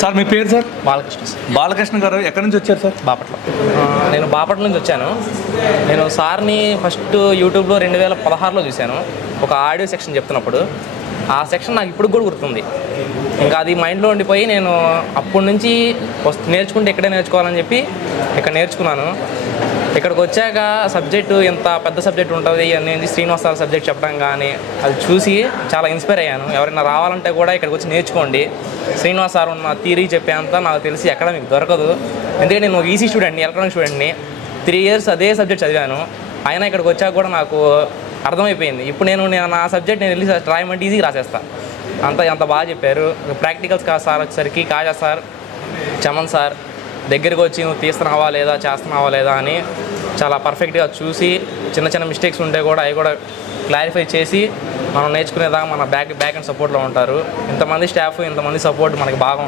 Sir మీ పేరు sir? Balakrishna sir. Balakrishna గారు ఎక్కడి నుంచి వచ్చారు సార్? బాపట్ల. నేను బాపట్ల నుంచి వచ్చాను. నేను సార్ని ఫస్ట్ యూట్యూబ్లో 2016లో చూశాను, ఒక ఆడియో సెక్షన్ చెప్తున్నప్పుడు. ఆ సెక్షన్ నాకు ఇప్పుడు కూడా గుర్తుంది. ఇంకా అది మైండ్లో ఉండిపోయి నేను అప్పటి నుంచి నేర్చుకుంటే ఇక్కడే నేర్చుకోవాలని చెప్పి ఇక్కడ నేర్చుకున్నాను. ఇక్కడికి వచ్చాక సబ్జెక్టు ఎంత పెద్ద సబ్జెక్ట్ ఉంటుంది అనేది శ్రీనివాస్ సార్ సబ్జెక్ట్ చెప్పడం కానీ అది చూసి చాలా ఇన్స్పైర్ అయ్యాను. ఎవరైనా రావాలంటే కూడా ఇక్కడికి వచ్చి నేర్చుకోండి. శ్రీనివాస్ సార్ ఉన్న థియరీ చెప్పేంత నాకు తెలిసి ఎక్కడ మీకు దొరకదు. ఎందుకంటే నేను ఒక ఈసీ స్టూడెంట్ని, ఎలక్ట్రానిక్ స్టూడెంట్ని. 3 years అదే సబ్జెక్ట్ చదివాను. అయినా ఇక్కడికి వచ్చాక కూడా నాకు అర్థమైపోయింది. ఇప్పుడు నేను నా సబ్జెక్ట్ నేను వెళ్ళి రాయమంటే ఈజీగా రాసేస్తాను. అంత బాగా చెప్పారు. ప్రాక్టికల్స్ సార్ వచ్చేసరికి కాజా సార్, చమన్ సార్ దగ్గరికి వచ్చి నువ్వు తీస్తున్నావా లేదా, చేస్తున్నావా లేదా అని చాలా పర్ఫెక్ట్గా చూసి చిన్న చిన్న మిస్టేక్స్ ఉంటే కూడా అవి కూడా క్లారిఫై చేసి మనం నేర్చుకునేదాకా మన బ్యాక్ అండ్ సపోర్ట్లో ఉంటారు. ఇంతమంది స్టాఫ్, ఇంతమంది సపోర్ట్ మనకి బాగా ఉంటుంది.